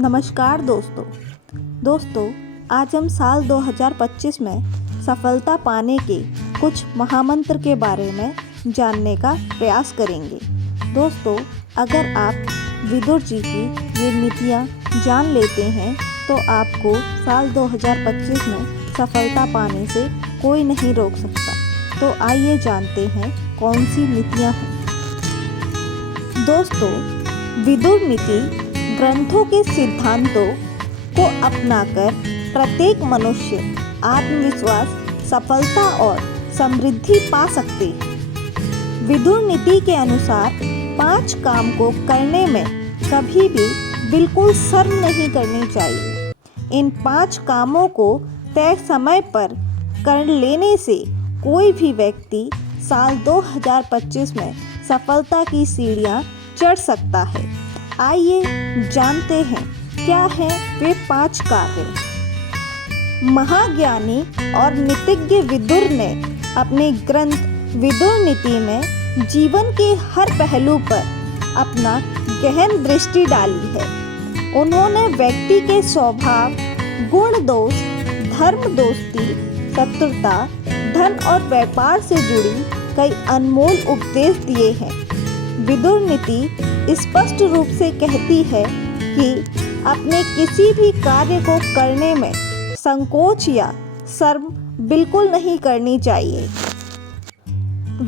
नमस्कार दोस्तों, आज हम साल 2025 में सफलता पाने के कुछ महामंत्र के बारे में जानने का प्रयास करेंगे। दोस्तों, अगर आप विदुर जी की ये नीतियाँ जान लेते हैं तो आपको साल 2025 में सफलता पाने से कोई नहीं रोक सकता। तो आइए जानते हैं कौन सी नीतियाँ हैं। दोस्तों, विदुर नीति ग्रंथों के सिद्धांतों को अपनाकर प्रत्येक मनुष्य आत्मविश्वास, सफलता और समृद्धि पा सकते हैं। विदुर नीति के अनुसार 5 काम को करने में कभी भी बिल्कुल शर्म नहीं करनी चाहिए। इन 5 कामों को तय समय पर कर लेने से कोई भी व्यक्ति साल 2025 में सफलता की सीढ़ियां चढ़ सकता है। आइए जानते हैं क्या हैं वे 5 कार्य। महाज्ञानी और नीतिज्ञ विदुर ने अपने ग्रंथ विदुर नीति में जीवन के हर पहलू पर अपना गहन दृष्टि डाली है। उन्होंने व्यक्ति के स्वभाव, गुण दोष, धर्म दोस्ती, शत्रुता, धन और व्यापार से जुड़ी कई अनमोल उपदेश दिए हैं। विदुर नीति स्पष्ट रूप से कहती है कि अपने किसी भी कार्य को करने में संकोच या शर्म बिल्कुल नहीं करनी चाहिए।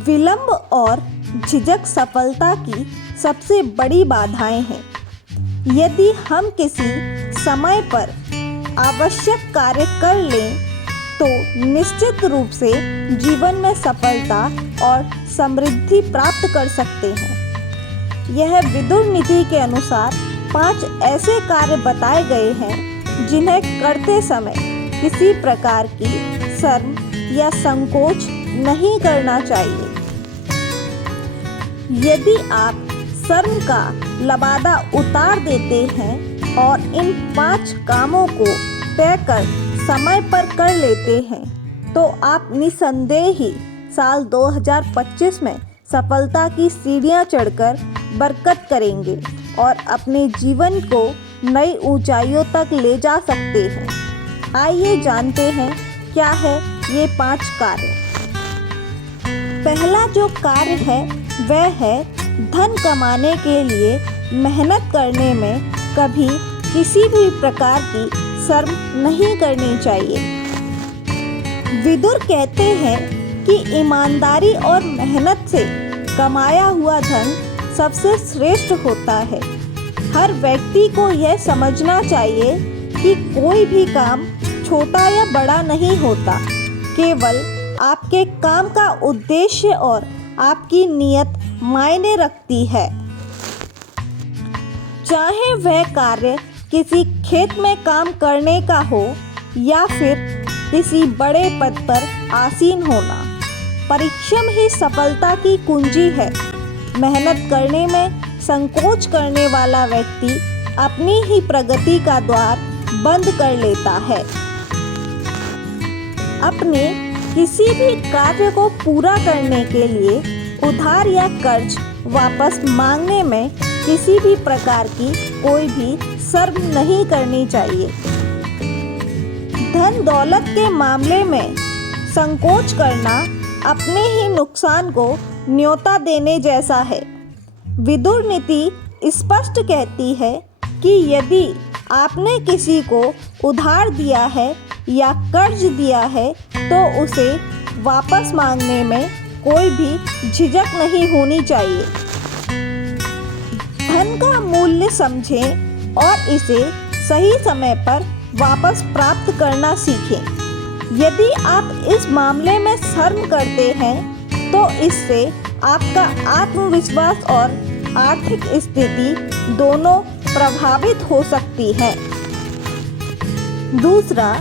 विलंब और झिझक सफलता की सबसे बड़ी बाधाएं हैं। यदि हम किसी समय पर आवश्यक कार्य कर लें तो निश्चित रूप से जीवन में सफलता और समृद्धि प्राप्त कर सकते हैं। यह विदुर नीति के अनुसार 5 ऐसे कार्य बताए गए हैं जिन्हें करते समय किसी प्रकार की शर्म या संकोच नहीं करना चाहिए। यदि आप शर्म का लबादा उतार देते हैं और इन 5 कामों को तय कर समय पर कर लेते हैं तो आप निसंदेह ही साल 2025 में सफलता की सीढ़ियां चढ़कर बरकत करेंगे और अपने जीवन को नई ऊंचाइयों तक ले जा सकते हैं। आइए जानते हैं क्या है ये 5 कार्य। पहला जो कार्य है वह है धन कमाने के लिए मेहनत करने में कभी किसी भी प्रकार की शर्म नहीं करनी चाहिए। विदुर कहते हैं कि ईमानदारी और मेहनत से कमाया हुआ धन सबसे श्रेष्ठ होता है। हर व्यक्ति को यह समझना चाहिए कि कोई भी काम छोटा या बड़ा नहीं होता, केवल आपके काम का उद्देश्य और आपकी नीयत मायने रखती है। चाहे वह कार्य किसी खेत में काम करने का हो या फिर किसी बड़े पद पर आसीन होना, परिश्रम ही सफलता की कुंजी है। मेहनत करने में संकोच करने वाला व्यक्ति अपनी ही प्रगति का द्वार बंद कर लेता है। अपने किसी भी कार्य को पूरा करने के लिए उधार या कर्ज वापस मांगने में किसी भी प्रकार की कोई भी शर्म नहीं करनी चाहिए। धन दौलत के मामले में संकोच करना अपने ही नुकसान को न्योता देने जैसा है। विदुर नीति स्पष्ट कहती है कि यदि आपने किसी को उधार दिया है या कर्ज दिया है तो उसे वापस मांगने में कोई भी झिझक नहीं होनी चाहिए। धन का मूल्य समझें और इसे सही समय पर वापस प्राप्त करना सीखें। यदि आप इस मामले में शर्म करते हैं तो इससे आपका आत्मविश्वास और आर्थिक स्थिति दोनों प्रभावित हो सकती है। दूसरा,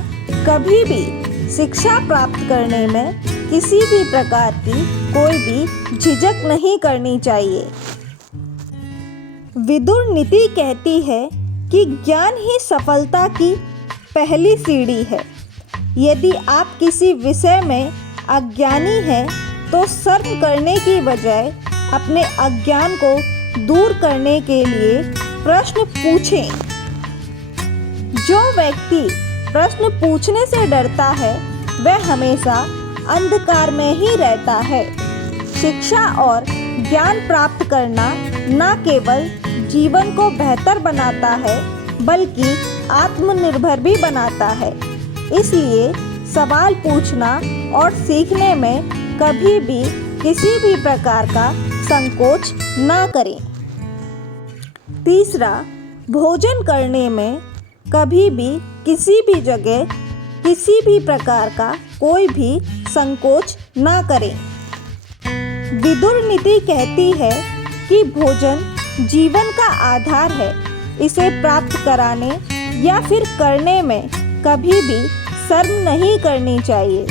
कभी भी शिक्षा प्राप्त करने में किसी भी प्रकार की कोई भी झिझक नहीं करनी चाहिए। विदुर नीति कहती है कि ज्ञान ही सफलता की पहली सीढ़ी है। यदि आप किसी विषय में अज्ञानी हैं तो शर्म करने की बजाय अपने अज्ञान को दूर करने के लिए प्रश्न पूछें। जो व्यक्ति प्रश्न पूछने से डरता है वह हमेशा अंधकार में ही रहता है। शिक्षा और ज्ञान प्राप्त करना न केवल जीवन को बेहतर बनाता है बल्कि आत्मनिर्भर भी बनाता है। इसलिए सवाल पूछना और सीखने में कभी भी किसी भी प्रकार का संकोच न करें। तीसरा, भोजन करने में कभी भी किसी भी जगह किसी भी प्रकार का कोई भी संकोच न करें। विदुर नीति कहती है कि भोजन जीवन का आधार है। इसे प्राप्त कराने या फिर करने में कभी भी शर्म नहीं करनी चाहिए।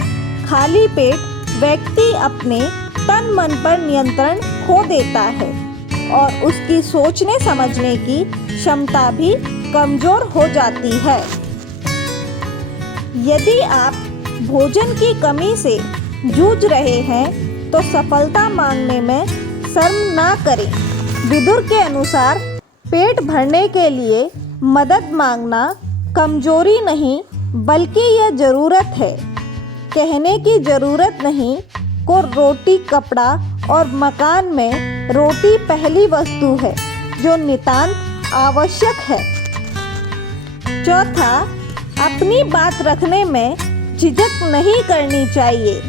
खाली पेट व्यक्ति अपने तन मन पर नियंत्रण खो देता है और उसकी सोचने समझने की क्षमता भी कमजोर हो जाती है। यदि आप भोजन की कमी से जूझ रहे हैं तो सफलता मांगने में शर्म ना करें। विदुर के अनुसार पेट भरने के लिए मदद मांगना कमजोरी नहीं बल्कि यह ज़रूरत है। कहने की ज़रूरत नहीं को रोटी, कपड़ा और मकान में रोटी पहली वस्तु है जो नितांत आवश्यक है। चौथा, अपनी बात रखने में झिझक नहीं करनी चाहिए।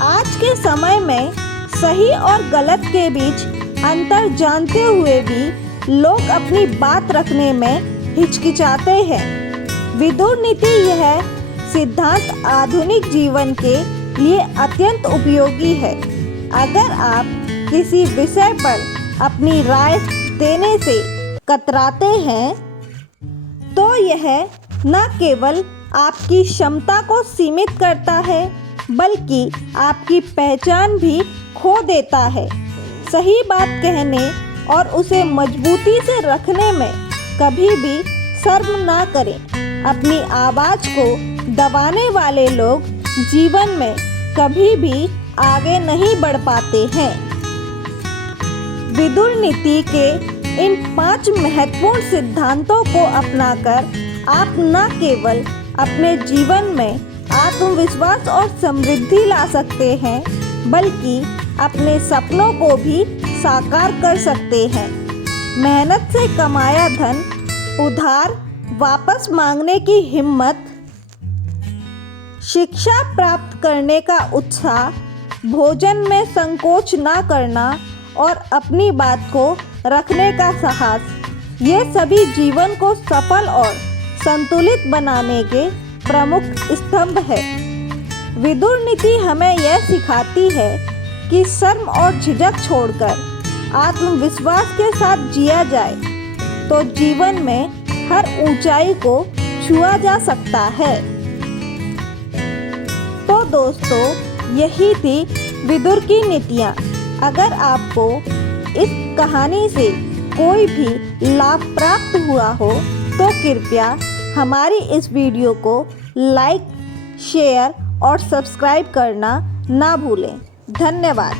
आज के समय में सही और गलत के बीच अंतर जानते हुए भी लोग अपनी बात रखने में हिचकिचाते हैं। विदुर नीति यह सिद्धांत आधुनिक जीवन के लिए अत्यंत उपयोगी है। अगर आप किसी विषय पर अपनी राय देने से कतराते हैं तो यह न केवल आपकी क्षमता को सीमित करता है बल्कि आपकी पहचान भी खो देता है। सही बात कहने और उसे मजबूती से रखने में कभी भी शर्म ना करें। अपनी आवाज़ को दबाने वाले लोग जीवन में कभी भी आगे नहीं बढ़ पाते हैं। विदुर नीति के इन 5 महत्वपूर्ण सिद्धांतों को अपनाकर आप न केवल अपने जीवन में आत्मविश्वास और समृद्धि ला सकते हैं बल्कि अपने सपनों को भी साकार कर सकते हैं। मेहनत से कमाया धन उधार वापस मांगने की हिम्मत, शिक्षा प्राप्त करने का उत्साह, भोजन में संकोच न करना और अपनी बात को रखने का साहस, ये सभी जीवन को सफल और संतुलित बनाने के प्रमुख स्तंभ है। विदुर नीति हमें यह सिखाती है कि शर्म और झिझक छोड़कर आत्मविश्वास के साथ जिया जाए तो जीवन में हर ऊंचाई को छुआ जा सकता है। तो दोस्तों, यही थी विदुर की नीतियाँ। अगर आपको इस कहानी से कोई भी लाभ प्राप्त हुआ हो तो कृपया हमारी इस वीडियो को लाइक, शेयर और सब्सक्राइब करना ना भूलें। धन्यवाद।